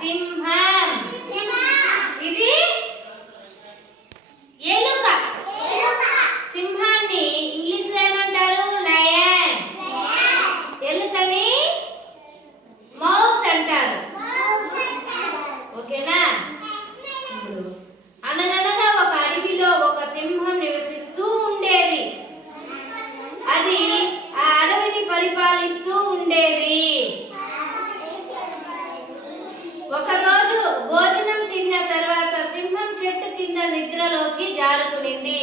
సింహం నిద్రలోకి జారుకునింది.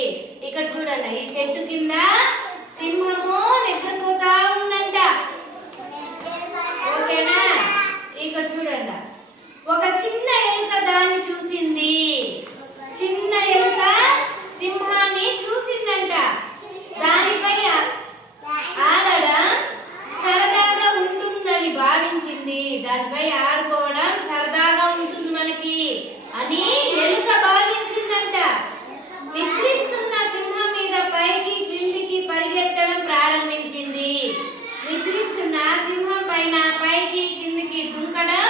ఇక్కడ చూడండి ఈ చెట్టు కింద సింహము నిద్రపోతా ఉందంట. ఓకేనా? ఇక్కడ చూడండి ఒక చిన్న ఎలుక దాన్ని చూసింది. చిన్న ఎలుక సింహాన్ని చూసిందంట. దానిపై ఆడడం సరదాగా ఉంటుందని భావించింది. దానిపై ఆడుకోవడం సరదాగా ఉంటుంది మనకి అని నిద్రిస్తున్న సింహం మీద పైకి కిందికి పరిగెత్తడం ప్రారంభించింది. నిద్రిస్తున్న సింహం పైన పైకి కిందికి దుంకడం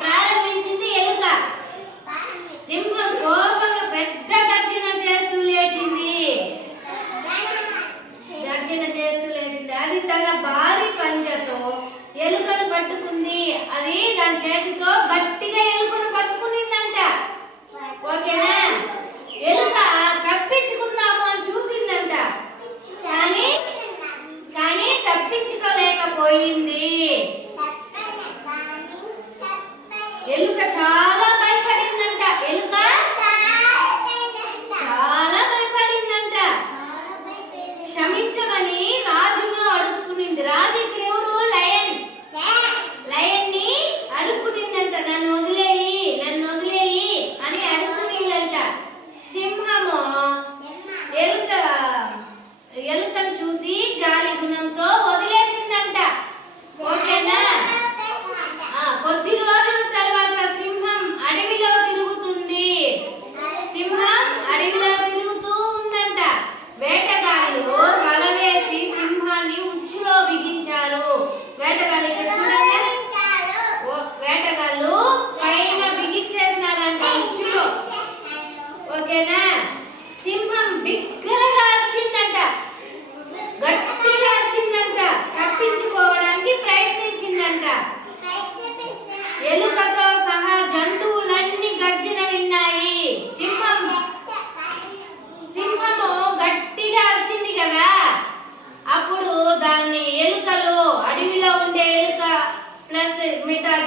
ప్రారంభించింది ఎలుక. సింహం కోపంగా పెద్ద గర్జన చేస్తూ లేచింది. గర్జన చేస్తూ లేచింది. అది తన భారీ పంజతో ఎలుకను పట్టుకుంది. అది దాని చేతితో గట్టిగా ఎలుకను clase, meta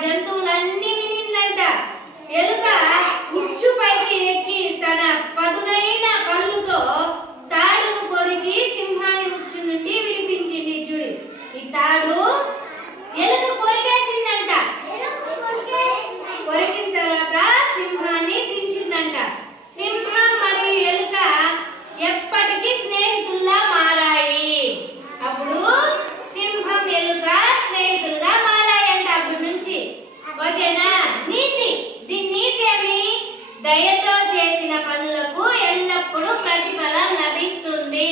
దయతో చేసిన పనులకు ఎల్లప్పుడూ ప్రతిఫలం లభిస్తుంది.